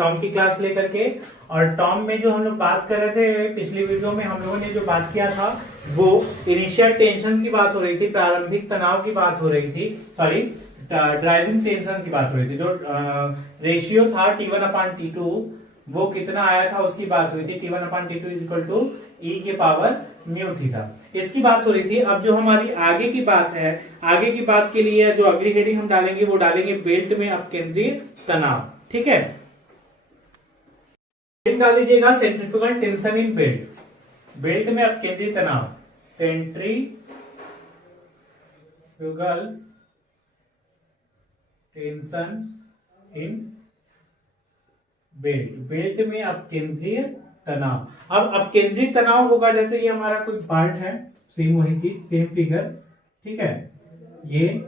Tom की class लेकर के। और टॉम में जो हम लोग बात कर रहे थे पिछली वीडियो में, हम लोगों ने जो बात किया था वो इनिशियल टेंशन की बात हो रही थी, प्रारंभिक तनाव की बात हो रही थी, सॉरी ड्राइविंग टेंशन की बात हो रही थी। जो रेशियो था T1/T2 वो कितना आया था उसकी बात हुई थी, T1/T2 इक्वल टू E के पावर म्यू थीटा, इसकी बात हो रही थी। अब जो हमारी आगे की बात है, आगे की बात के लिए जो अगली हेडिंग हम डालेंगे वो डालेंगे बेल्ट में अपकेंद्रीय तनाव। ठीक है, डाल दीजिएगा centrifugal tension in belt, belt में अपकेंद्रीय तनाव, centrifugal tension in belt, belt में अपकेंद्रीय तनाव। अब अपकेंद्रीय तनाव होगा, जैसे ये हमारा कोई पार्ट है, सेम वही चीज, सेम फिगर, ठीक है, ये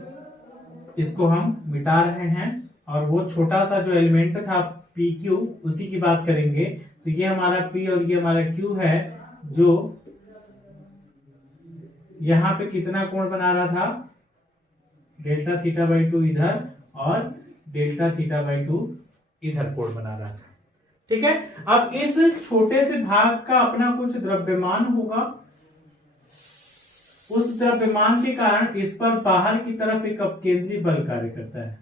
इसको हम मिटा रहे हैं और वो छोटा सा जो एलिमेंट था PQ उसी की बात करेंगे। तो ये हमारा P और ये हमारा Q है, जो यहां पे कितना कोण बना रहा था, डेल्टा थीटा बाई 2 इधर और डेल्टा थीटा बाई 2 इधर कोण बना रहा था। ठीक है, अब इस छोटे से भाग का अपना कुछ द्रव्यमान होगा, उस द्रव्यमान के कारण इस पर बाहर की तरफ एक अपकेंद्री बल कार्य करता है।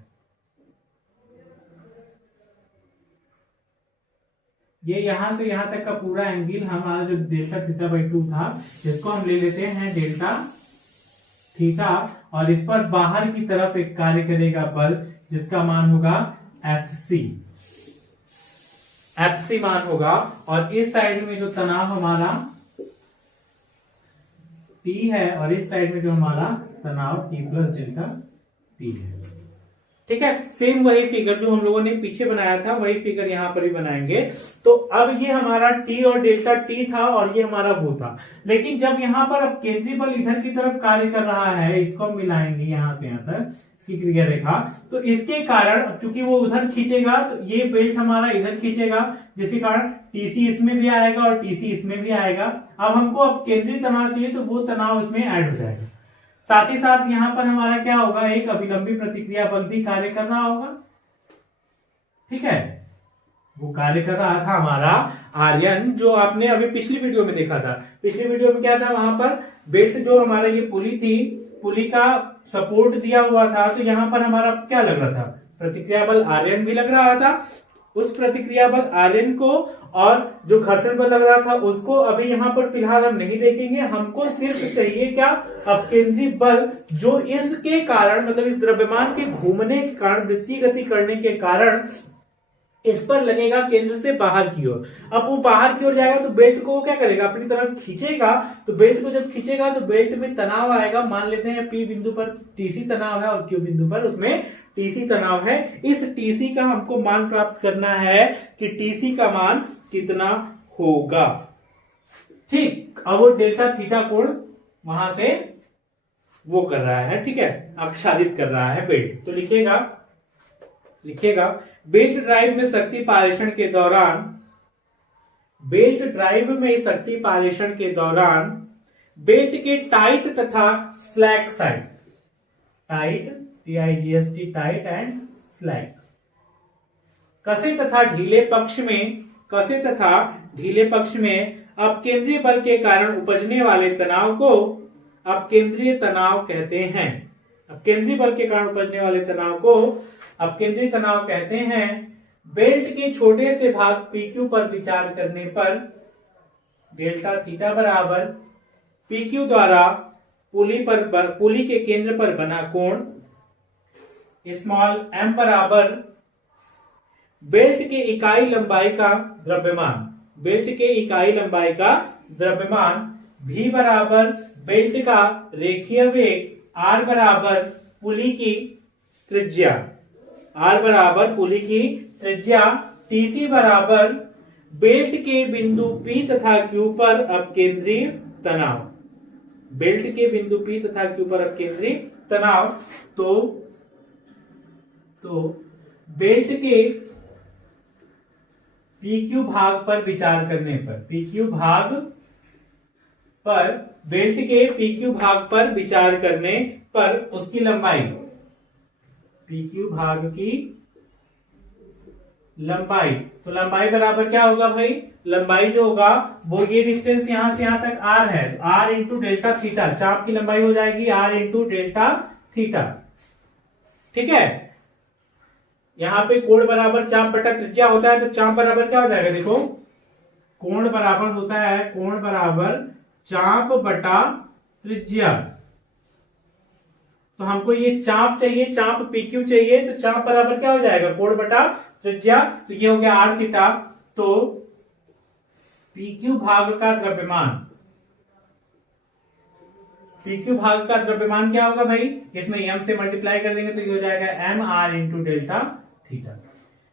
ये यहां से यहां तक का पूरा एंगल हमारा जो डेल्टा थीटा बाई 2 था, जिसको हम ले लेते हैं डेल्टा थीटा, और इस पर बाहर की तरफ एक कार्य करेगा बल जिसका मान होगा एफसी मान होगा। और इस साइड में जो तनाव हमारा T है और इस साइड में जो हमारा तनाव T प्लस डेल्टा T है। ठीक है, सेम वही फिगर जो हम लोगों ने पीछे बनाया था वही फिगर यहां पर भी बनाएंगे। तो अब ये हमारा T और डेल्टा T था और ये हमारा वो था, लेकिन जब यहां पर अब केंद्रीय बल इधर की तरफ कार्य कर रहा है, इसको हम मिलाएंगे यहां से यहां तक इसकी क्रिया रेखा, तो इसके कारण अब चूंकि वो उधर खींचेगा तो ये बेल्ट हमारा इधर खींचेगा, जिसके कारण TC इसमें भी आएगा और TC इसमें भी आएगा। अब हमको अब केंद्रीय तनाव चाहिए तो वो तनाव इसमें ऐड हो जाएगा। साथ ही साथ यहां पर हमारा क्या होगा, एक अभिलंबी प्रतिक्रिया बल भी कार्य कर रहा होगा। ठीक है, वो कार्य कर रहा था हमारा आर्यन, जो आपने अभी पिछली वीडियो में देखा था। पिछली वीडियो में क्या था, वहां पर बेल्ट जो हमारा ये पुली थी, पुली का सपोर्ट दिया हुआ था, तो यहां पर हमारा क्या लग रहा था, प्रतिक्रिया बल आर्यन भी लग रहा था। उस प्रतिक्रिया बल आर्यन को और जो घर्षण बल लग रहा था उसको अभी यहां पर फिलहाल हम नहीं देखेंगे। हमको सिर्फ चाहिए क्या, अपकेंद्री बल, जो इसके कारण मतलब इस द्रव्यमान के घूमने के कारण, वृत्तीय गति करने के कारण इस पर लगेगा केंद्र से बाहर की ओर। अब वो बाहर की ओर जाएगा तो बेल्ट को क्या करेगा, अपनी तरफ खींचेगा। तो बेल्ट को जब खींचेगा तो बेल्ट में तनाव आएगा। मान लेते हैं P बिंदु पर TC तनाव है और Q बिंदु पर उसमें TC तनाव है। इस TC का हमको मान प्राप्त करना है कि TC का मान कितना होगा। ठीक, अब वो डेल्टा थीटा कोण वहां से वो कर रहा है, ठीक है, आच्छादित कर रहा है बेल्ट। तो लिखेगा बेल्ट ड्राइव में शक्ति पारेषण के दौरान, बेल्ट ड्राइव में शक्ति पारेषण के दौरान बेल्ट के टाइट तथा slack side, tight TIGST, tight and slack, कसे तथा ढीले पक्ष में अपकेंद्रीय बल के कारण उपजने वाले तनाव को अपकेंद्रीय तनाव कहते हैं। अपकेंद्रीय बल के कारण उपजने वाले तनाव को अपकेंद्रीय तनाव कहते हैं। बेल्ट के छोटे से भाग PQ पर विचार करने पर डेल्टा थीटा बराबर PQ द्वारा पुली के केंद्र पर बना कोण, स्मॉल m बराबर बेल्ट के इकाई लंबाई का द्रव्यमान, बेल्ट के इकाई लंबाई का द्रव्यमान, V बराबर बेल्ट का रेखीय वेग, R बराबर पुली की त्रिज्या, R बराबर पुली की त्रिज्या, TC बराबर बेल्ट के बिंदु P तथा Q पर अपकेंद्रीय तनाव, बेल्ट के बिंदु P तथा Q पर अपकेंद्रीय तनाव। तो बेल्ट के PQ भाग पर विचार करने पर, PQ भाग पर, बेल्ट के PQ भाग पर विचार करने पर उसकी लंबाई, PQ भाग की लंबाई, तो लंबाई बराबर क्या होगा भाई, लंबाई जो होगा वो ये डिस्टेंस यहां से यहां तक r है, तो r इंटू डेल्टा थीटा, चाप की लंबाई हो जाएगी r इंटू डेल्टा थीटा। ठीक है, यहां पे कोण बराबर चाप बटा त्रिज्या होता है, तो चाप बराबर क्या हो जाएगा, देखो कोण बराबर होता है, कोण बराबर चाप बटा त्रिज्या। तो हमको ये चाप चाहिए, चाप PQ चाहिए, तो चाप बराबर क्या हो जाएगा, कोण बटा त्रिज्या, तो ये हो गया r थीटा। तो PQ भाग का द्रव्यमान, PQ भाग का द्रव्यमान क्या होगा भाई, इसमें m से मल्टीप्लाई कर देंगे तो ये हो जाएगा mr इंटू डेल्टा थीटा।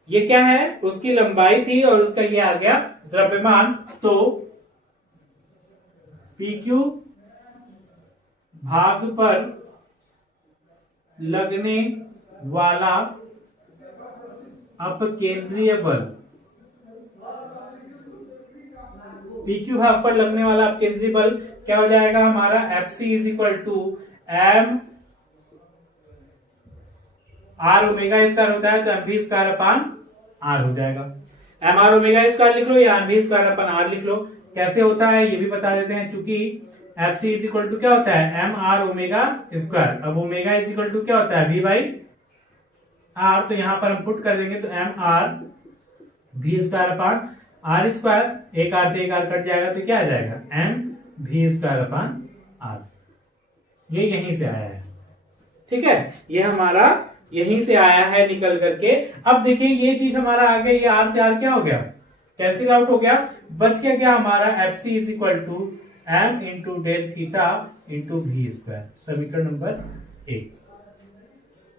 ये क्या है, उसकी लंबाई थी और उसका ये आ गया द्रव्यमान। तो PQ भाग पर लगने वाला अपकेंद्रीय बल, PQ भाग पर लगने वाला अपकेंद्रीय बल क्या हो जाएगा हमारा, FC is equal to m r omega square होता है, तो mv स्क्वायर अपान r हो जाएगा। m r ओमेगा स्क्वायर लिख लो या mv स्क्वायर अपन r लिख लो, कैसे होता है ये भी बता देते हैं। चूंकि FC इज इक्वल टू क्या होता है, m r ओमेगा स्क्वायर, अब ओमेगा इज इक्वल टू क्या होता है, v बाई r, तो यहां पर हम पुट कर देंगे तो m r v square upon r square, एक r से एक r कट जाएगा तो क्या आ जाएगा, m v square upon r। ये यहीं से आया है, ठीक है, ये हमारा यहीं से आया है निकल करके। अब देखिए ये चीज हमारा आ गया, ये r से r क्या हो गया, कैंसिल आउट हो गया, बच क्या क्या हमारा FC is equal to m into del theta into V square. समीकरण नंबर 1,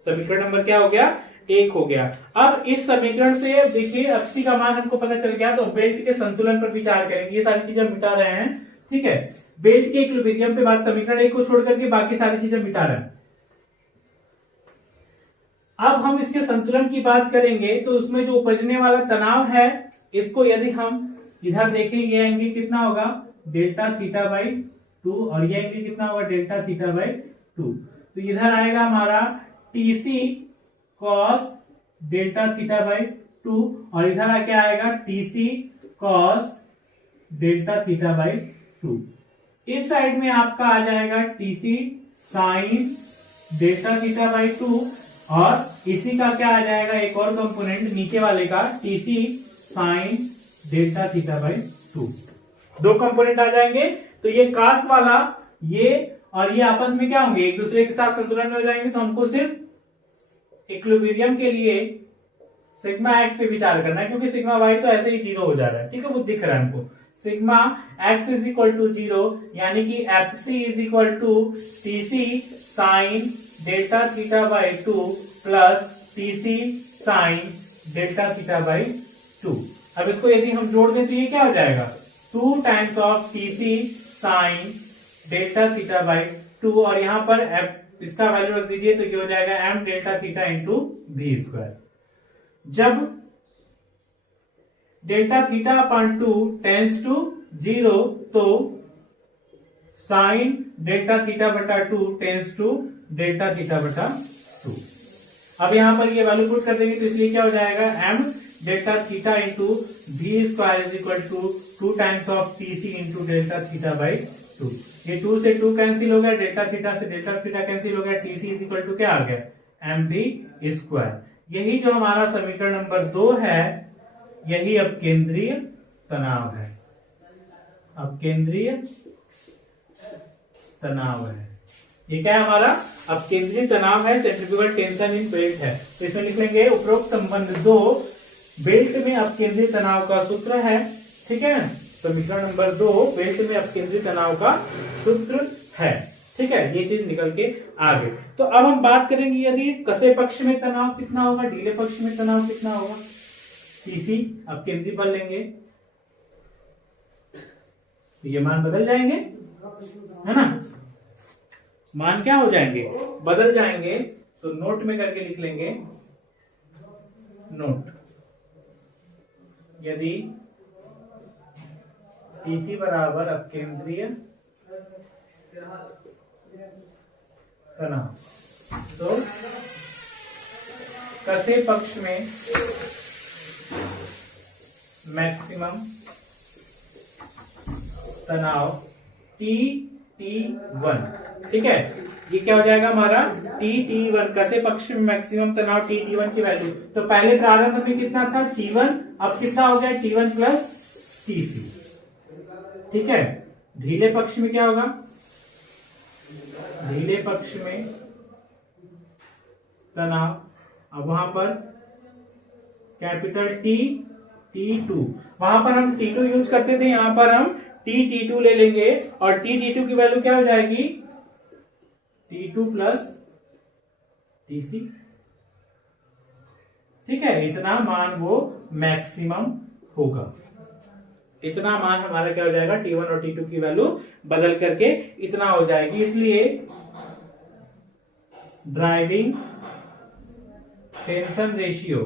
समीकरण नंबर क्या हो गया, 1 हो गया। अब इस समीकरण से देखिए FC का मान हमको पता चल गया, तो बेल्ट के संतुलन पर विचार करेंगे, ये सारी चीजें मिटा रहे हैं, ठीक है, बेल्ट के इक्विलिब्रियम पे बात, समीकरण 1 को छोड़ करके बाकी सारी चीजें मिटा रहे हैं। अब हम इसके संतुलन की बात करेंगे, तो उसमें जो उपजने वाला तनाव है, इसको यदि हम इधर देखेंगे, एंगल कितना होगा, डेल्टा थीटा बाई 2, और ये एंगल कितना होगा, डेल्टा थीटा बाई 2, तो इधर आएगा हमारा TC cos delta theta by 2, और इधर आके आएगा TC cos delta theta by 2। इस साइड में आपका आ जाएगा TC sin delta theta by 2, और इसी का क्या आ जाएगा, एक और कंपोनेंट नीचे वाले का TC sin delta theta by 2। दो कंपोनेंट आ जाएंगे, तो ये कास वाला ये और ये आपस में क्या होंगे, एक दूसरे के साथ संतुलन में हो जाएंगे। तो हमको सिर्फ इक्विलिब्रियम के लिए सिग्मा एक्स पे विचार करना है, क्योंकि सिग्मा वाई तो ऐसे ही 0 हो जा रहा है, ठीक है, वो दिख रहा है हमको। Sigma X is equal to 0, यानी कि FC is equal to TC sine delta theta by 2 plus TC sine delta theta by 2। अब इसको यदि हम जोड़ दें तो ये क्या हो जाएगा, 2 times of TC sine delta theta by 2, और यहां पर इसका वैल्यू रख दीजिए, तो ये हो जाएगा m delta theta into V square. जब delta theta upon 2 tends to 0, तो साइन डेल्टा थीटा बटा 2 टेंस टू डेल्टा थीटा बटा 2। अब यहां पर ये वैल्यू पुट कर देंगे, तो इसलिए क्या हो जाएगा, m delta theta into V square is equal to 2 times of TC into delta theta by 2। ये 2 से 2 कैंसिल हो गया, डेल्टा थीटा से डेल्टा थीटा कैंसिल हो गया, TC इज इक्वल टू क्या आ गया, mv स्क्वायर। यही जो हमारा समीकरण नंबर 2 है, यही अपकेंद्रीय तनाव है, अपकेंद्रीय तनाव है। ये क्या है हमारा, अपकेंद्रीय तनाव है, सेंट्रीफ्यूगल टेंशन इन बेल्ट है। तो इसमें लिख लेंगे उपरोक्त संबंध 2 बेल्ट में अपकेंद्रीय तनाव का सूत्र है, ठीक है, समीकरण नंबर 2 बेल्ट में अपकेंद्रीय तनाव का सूत्र है, ठीक है, ये चीज निकल के आ गई। तो अब हम बात करेंगे, यदि कसे पक्ष में तनाव कितना होगा, ढीले पक्ष में तनाव कितना होगा, TC अपकेंद्रीय बल लेंगे, तो ये मान बदल जाएंगे, है ना, मान क्या हो जाएंगे, बदल जाएंगे। तो नोट में करके लिख लेंगे, नोट, यदि TC बराबर अपकेंद्रीय तनाव, तो कसे पक्ष में मैक्सिमम तनाव TT1, ठीक है। ये क्या हो जाएगा हमारा TT1, कसे पक्ष में मैक्सिमम तनाव TT1 की वैल्यू। तो पहले प्रारंभ में कितना था T1, अब कितना हो गया T1 प्लस TC, ठीक है। ढीले पक्ष में क्या होगा, ढीले पक्ष में तनाव, अब वहां पर कैपिटल T T2, वहां पर हम T2 यूज करते थे, यहां पर हम TT2 ले लेंगे और TT2 की वैल्यू क्या हो जाएगी T2 प्लस TC, ठीक है। इतना मान वो मैक्सिमम होगा, इतना मान हमारा क्या हो जाएगा T1 और T2 की वैल्यू बदल करके इतना हो जाएगी। इसलिए driving tension ratio,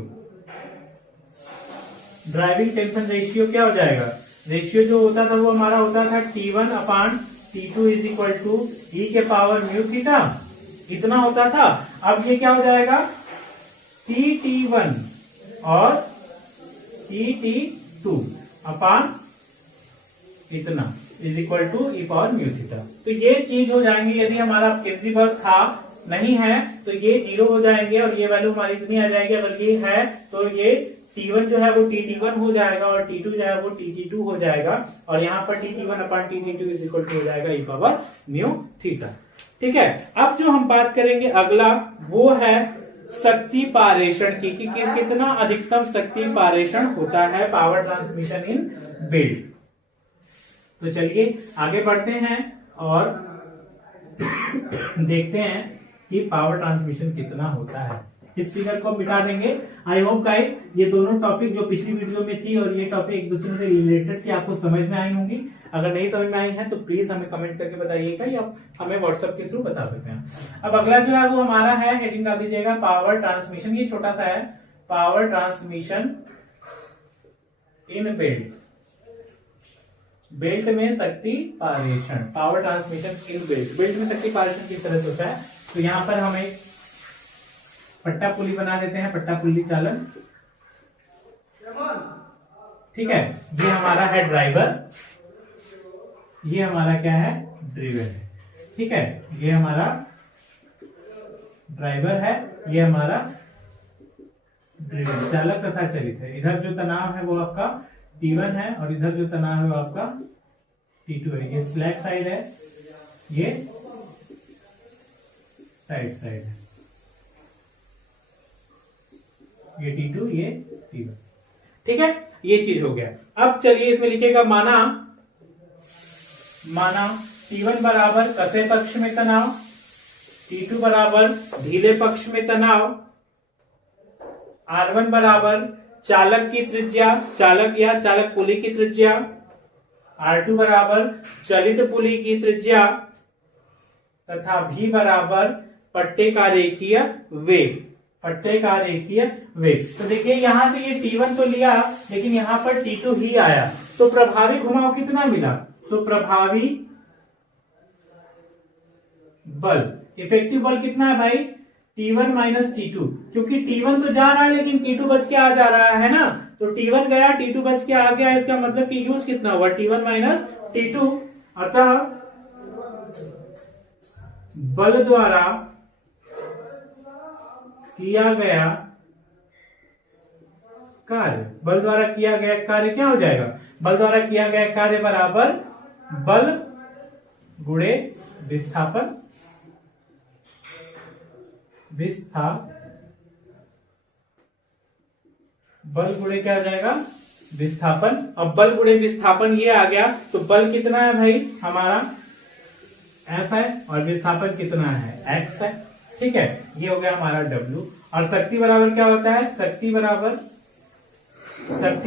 driving tension ratio क्या हो जाएगा, रेशियो जो होता था वो हमारा होता था T1 upon T2 is equal to E के पावर म्यू थीटा, इतना होता था। अब ये क्या हो जाएगा TT1 और TT2 अपान इतना is equal to E power mu theta. तो ये चीज हो जाएंगी, यदि हमारा केंद्रीय बल था नहीं है तो ये 0 हो जाएंगे और ये वैल्यू हमारी इतनी आ जाएगी। अगर ये है तो ये T1 जो है वो TT1 हो जाएगा और T2 जो है वो TT2 हो जाएगा और यहाँ पर TT1 upon TT2 is equal to हो जाएगा ई पावर म्यू थीटा, ठीक है। अब जो हम बात करेंगे अगला वो है शक्ति पारेषण की, कि कितना अधिकतम शक्ति पारेषण होता है पावर ट्रांसमिशन इन बेल्ट। तो चलिए आगे बढ़ते हैं और देखते हैं कि पावर ट्रांसमिशन कितना होता है। इस फिगर को मिटा देंगे। आई होप गाइस ये दोनों टॉपिक जो पिछली वीडियो में थी और ये टॉपिक एक दूसरे से रिलेटेड थी आपको समझ में आई होंगी। अगर नहीं समझ में आई है तो प्लीज हमें कमेंट करके बताइएगा या हमें व्हाट्सएप के थ्रू बता सकते हैं। अब अगला जो है वो हमारा है, हेडिंग डाल दीजिएगा पावर ट्रांसमिशन, ये छोटा सा है, power transmission in belt, belt में शक्ति पारेषण, power transmission in belt, belt में शक्ति पारेषण किस तरह से होता है। तो यहाँ पर हम एक पट्टा पुली बना देते हैं, पट्टा पुली चालन, ठीक है। ये हमारा है ड्राइवर, ये हमारा क्या है ड्रिवन है, ठीक है। ये हमारा ड्राइवर है, ये हमारा ड्रिवन चालक तथा चलित है। इधर जो तनाव है वो आपका T1 है और इधर जो तनाव है वो आपका T2 है। ये ब्लैक साइड है, ये साइड है, ये T2 ये T1, ठीक है। ये चीज हो गया। अब चलिए इसमें लिखिएगा माना, माना T1 बराबर कसे पक्ष में तनाव, T2 बराबर ढीले पक्ष में तनाव, R1 बराबर चालक की त्रिज्या, चालक या चालक पुली की त्रिज्या, R2 बराबर चलित पुली की त्रिज्या तथा V बराबर पट्टे का रेखीय वेग, पट्टे का रेखीय वेग। तो देखिए यहां से ये T1 तो लिया लेकिन यहां पर T2 ही आया, तो प्रभावी घुमाव कितना मिला, तो प्रभावी बल, इफेक्टिव बल कितना है भाई T1 माइनस T2, क्योंकि T1 तो जा रहा है लेकिन T2 बच के आ जा रहा है ना, तो T1 गया T2 बच के आ गया, इसका मतलब कि यूज कितना हुआ T1 माइनस T2। अतः बल द्वारा किया गया कार्य, बल द्वारा किया गया कार्य क्या हो जाएगा, बल द्वारा किया गया कार्य बराबर बल गुणे विस्थापन, बल गुणे क्या हो जाएगा विस्थापन। अब बल गुणे विस्थापन ये आ गया, तो बल कितना है भाई हमारा F है और विस्थापन कितना है x है, ठीक है। ये हो गया हमारा W। और शक्ति बराबर क्या होता है, शक्ति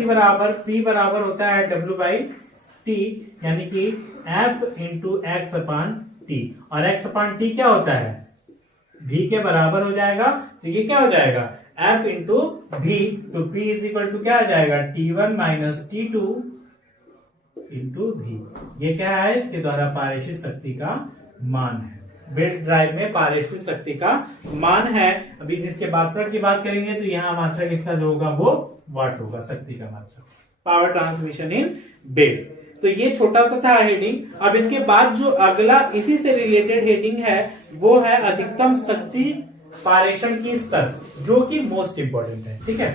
बराबर P बराबर होता है W बाई T, यानी कि F इंटू एक्स अपान टी, और x अपान टी क्या होता है v के बराबर हो जाएगा, तो ये क्या हो जाएगा f इंटू v, तो p इज इक्वल टू क्या आ जाएगा T1 minus T2 into v। ये क्या है, इसके द्वारा पारेषित शक्ति का मान है, बेल्ट ड्राइव में पारेषित शक्ति का मान है। अभी जिसके मात्रक की बात करेंगे तो यहाँ मात्रक इसका जो होगा वो वाट होगा, शक्ति का मात्रा, पावर ट्रांसमिशन इन बेल्ट। तो ये छोटा सा था हेडिंग। अब इसके बाद जो अगला इसी से रिलेटेड हेडिंग है वो है अधिकतम शक्ति पारेषण की स्तर, जो कि मोस्ट इंपॉर्टेंट है। ठीक है,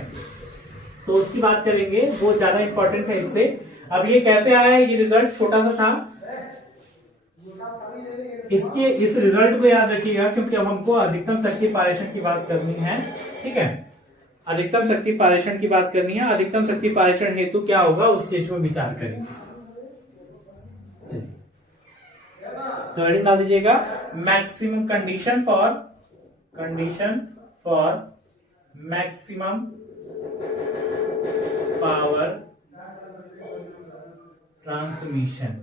तो उसकी बात करेंगे, वो ज्यादा इंपॉर्टेंट है इससे। अब ये कैसे आया है, ये रिजल्ट छोटा सा था, इसके इस रिजल्ट को याद रखिएगा क्योंकि अब हमको अधिकतम शक्ति पारेषण की बात करनी है। ठीक है, अधिकतम शक्ति पारेषण की बात करनी है। अधिकतम शक्ति पारेषण हेतु क्या होगा उस चीज पर विचार करेंगे। तो हेडिंग डाल दीजिएगा, maximum condition for maximum power transmission,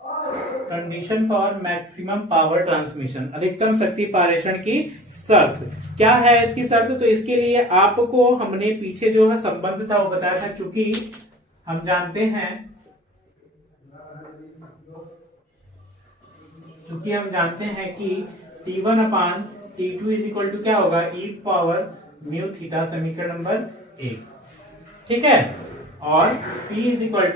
condition for maximum power transmission, अधिकतम शक्ति पारेषण की शर्त। क्या है इसकी शर्त, तो इसके लिए आपको हमने पीछे जो है संबंध था वो बताया था। चूंकि हम जानते हैं कि T1 upon T2 is equal to क्या होगा, e पावर म्यू थीटा, समीकरण नंबर 1। ठीक है, और P is equal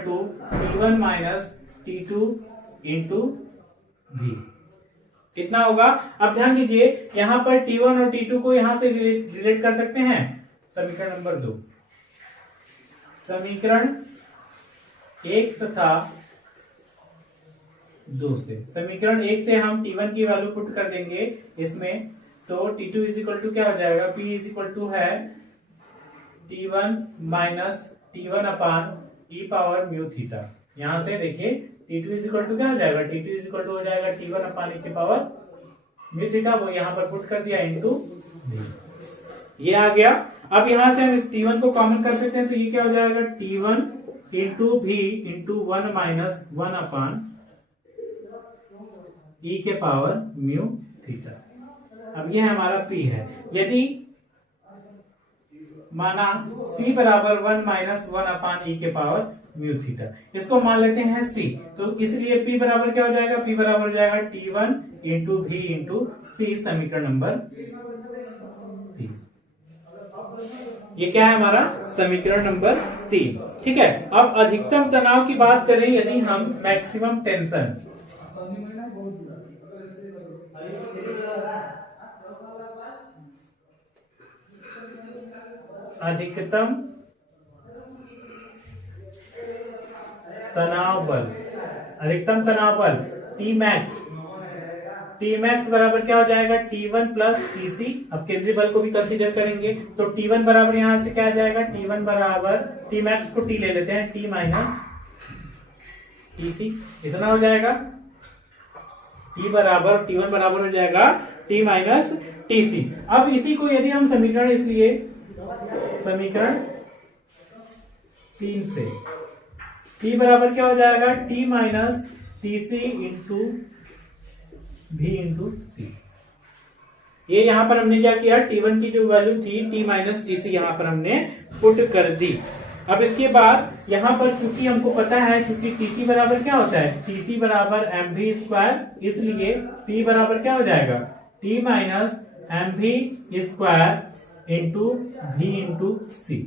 to T1 minus T2 into V, इतना होगा। अब ध्यान दीजिए यहां पर T1 और T2 को यहां से रिलेट कर सकते हैं समीकरण नंबर 2, समीकरण 1 तथा 2 से। समीकरण 1 से हम T1 की वैल्यू पुट कर देंगे इसमें, तो T2 इज इक्वल टू क्या हो जाएगा, P इज इक्वल टू है T1 माइनस T1 अपान e पावर म्यू थीटा। यहां से देखिए T2 इज इक्वल टू क्या हो जाएगा, T2 इज इक्वल टू हो जाएगा T1 अपान e के पावर म्यू थीटा, वो यहां पर पुट कर दिया इंटू v, ये आ गया। अब यहां से हम इस T1 को कॉमन कर सकते हैं, तो ये क्या हो जाएगा, T1 into v into 1 minus 1 अपान e के पावर म्यू थीटा। अब ये हमारा P है। यदि माना C बराबर 1 माइनस 1 अपान e के पावर म्यू थीटा, इसको मान लेते हैं C, तो इसलिए P बराबर क्या हो जाएगा, P बराबर हो जाएगा T1 into V into C, समीकरण नंबर 3। ये क्या है हमारा समीकरण नंबर 3। ठीक है, अब अधिकतम तनाव की बात करें, यदि हम मैक्सिमम टेंशन, अधिकतम तनाव बल, अधिकतम तनाव बल Tmax बराबर क्या हो जाएगा, T1 प्लस TC। अब केंद्रीय बल को भी कंसीडर करेंगे, तो T1 बराबर यहां से क्या आ जाएगा, T1 बराबर Tmax को T ले लेते हैं, T माइनस TC, इतना हो जाएगा। T बराबर T1 बराबर हो जाएगा T माइनस TC। अब इसी को यदि हम समीकरण, इसलिए समीकरण 3 से T बराबर क्या हो जाएगा, T minus TC into V into C। ये यहां पर हमने क्या किया, T1 की जो वैल्यू थी T माइनस TC यहां पर हमने पुट कर दी। अब इसके बाद यहां पर चूंकि हमको पता है, चूंकि TC बराबर क्या होता है, TC बराबर mv स्क्वायर, इसलिए P बराबर क्या हो जाएगा, T minus mv square into V into C।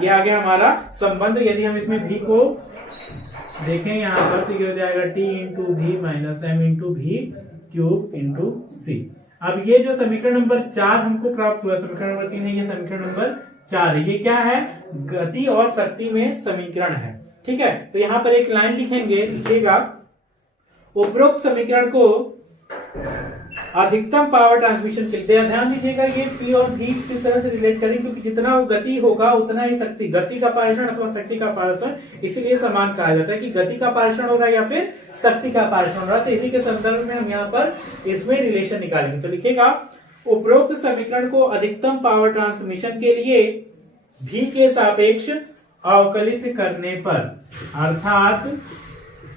ये आ गया हमारा संबंध। यदि हम इसमें V को देखें यहां पर, तो ये हो जाएगा T into V minus M into V cube into C। अब ये जो समीकरण नंबर 4 हमको प्राप्त हुआ, समीकरण नंबर 3 है, ये समीकरण नंबर 4 है। ये क्या है, गति और शक्ति में समीकरण है। ठीक है, तो यहां पर एक लाइन लिखेंगे, लिखिएगा, उपरोक्त समीकरण को अधिकतम पावर ट्रांसमिशन के लिए, ध्यान दीजिएगा ये P और V किस तरह से रिलेट करें, क्योंकि जितना वो गति होगा उतना ही शक्ति, गति का पारेषण अथवा शक्ति का पारेषण, इसीलिए समान कहा जाता है कि गति का पारेषण हो रहा है या फिर शक्ति का पारेषण हो रहा है। तो इसी के संदर्भ में हम यहाँ पर इसमें रिलेशन निकालेंगे। तो लिखेगा, उपरोक्त समीकरण को अधिकतम पावर ट्रांसमिशन के लिए V के सापेक्ष अवकलित करने पर, अर्थात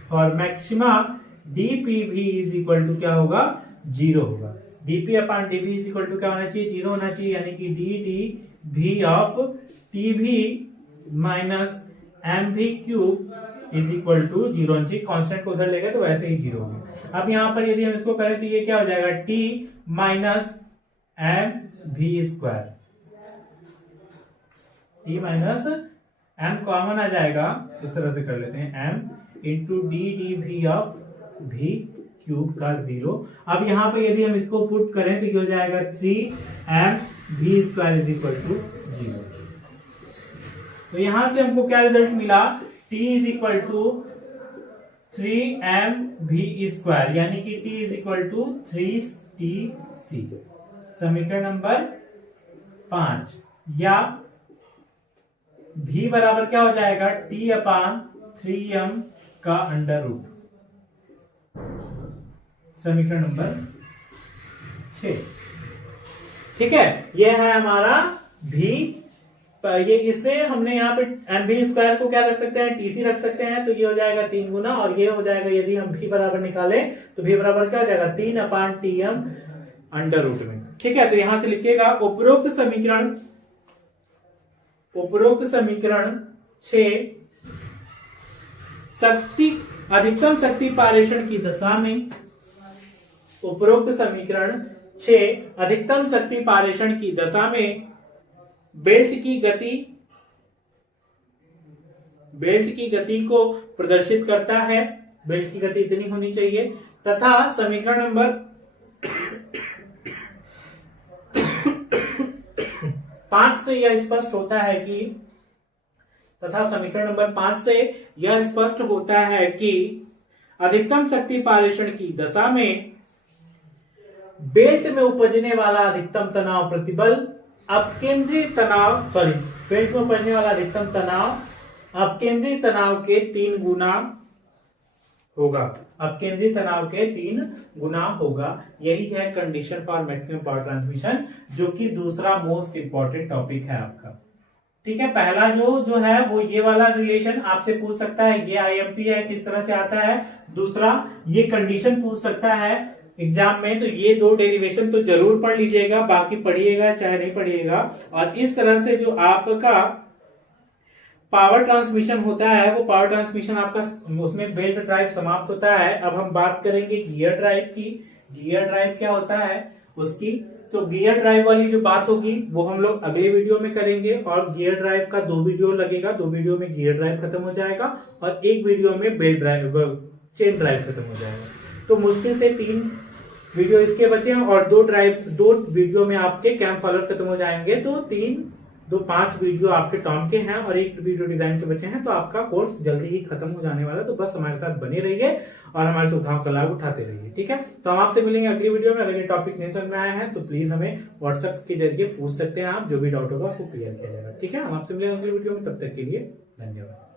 for maxima dPV is equal to क्या होगा, 0 होगा। dP upon dV is equal to क्या होना चाहिए, 0 होना चाहिए, यानी कि dV of TV minus mV cube is equal to 0 होना चाहिए। कांस्टेंट को उधर लेगा तो वैसे ही 0 होगा। अब यहाँ पर यदि हम इसको करें तो ये क्या हो जाएगा, T minus M V square, T minus M common आ जाएगा, इस तरह से कर लेते हैं, M into D D V of V cube का 0। अब यहां पे यदि हम इसको पुट करें तो ये हो जाएगा 3m भी स्क्वायर इज इक्वल टू 0। तो यहां से हमको क्या रिजल्ट मिला, t is equal to 3m भी स्क्वायर, यानी कि t is equal to 3tc। समीकरण नंबर 5, या v बराबर क्या हो जाएगा, t अपान 3m का अंडर रूट। समीकरण नंबर 6। ठीक है, यह है हमारा v। ये इससे हमने यहाँ पे एम भी स्क्वायर को क्या रख सकते हैं, टीसी रख सकते हैं, तो ये हो जाएगा 3 गुना, और ये हो जाएगा यदि हम v बराबर निकाले तो v बराबर क्या हो जाएगा, 3 अपान टीएम अंडर रूट में। ठीक है, तो यहां से लिखिएगा उपरोक्त समीकरण 6 शक्ति अधिकतम शक्ति पारेषण की दशा में, उपरोक्त समीकरण 6 अधिकतम शक्ति पारेषण की दशा में बेल्ट की गति को प्रदर्शित करता है। बेल्ट की गति इतनी होनी चाहिए, तथा समीकरण नंबर 5 से यह स्पष्ट होता है कि, तथा समीकरण नंबर 5 से यह स्पष्ट होता है कि अधिकतम शक्ति पारेषण की दशा में बेल्ट में उपजने वाला अधिकतम तनाव प्रतिबल अपकेंद्रीय तनाव, बेल्ट में उपजने वाला अधिकतम तनाव अपकेंद्रीय तनाव के 3 गुना होगा, अपकेंद्रीय तनाव के 3 गुना होगा। यही है condition for maximum power transmission, जो कि दूसरा मोस्ट इंपॉर्टेंट टॉपिक है आपका। ठीक है, पहला जो है वो ये वाला रिलेशन आपसे पूछ सकता है, ये आईएमपी है, किस तरह से आता है। दूसरा ये कंडीशन पूछ सकता है एग्जाम में, तो ये 2 डेरिवेशन तो जरूर पढ़ लीजिएगा, बाकी पढ़िएगा चाहे नहीं पढ़िएगा। और इस तरह से जो आपका पावर ट्रांसमिशन होता है, वो पावर ट्रांसमिशन आपका उसमें बेल्ट ड्राइव समाप्त होता है। अब हम बात करेंगे गियर ड्राइव की। गियर ड्राइव क्या होता है उसकी, तो गियर ड्राइव वाली जो बात होगी वो हम लोग अगले वीडियो में करेंगे, और गियर ड्राइव का 2 वीडियो लगेगा। 2 वीडियो में गियर ड्राइव खत्म हो जाएगा और 1 वीडियो में बेल्ट ड्राइव, चेन ड्राइव खत्म हो जाएगा। तो मुश्किल से 3 वीडियो इसके बचे हैं, और 2 वीडियो में आपके कैम फॉलोअर खत्म हो जाएंगे। तो 5 वीडियो आपके टॉम के हैं और 1 वीडियो डिजाइन के बचे हैं। तो आपका कोर्स जल्दी ही खत्म हो जाने वाला है, तो बस हमारे साथ बने रहिए और हमारे सुविधाओं का लाभ उठाते रहिए। ठीक है, तो हम आपसे मिलेंगे अगली वीडियो में। अगर ये टॉपिक नहीं समझ में आया है तो प्लीज हमें व्हाट्सएप के जरिए पूछ सकते हैं आप, जो भी डाउट होगा उसको क्लियर किया जाएगा। ठीक है, हम आपसे मिलेंगे अगली वीडियो में, तब तक के लिए धन्यवाद।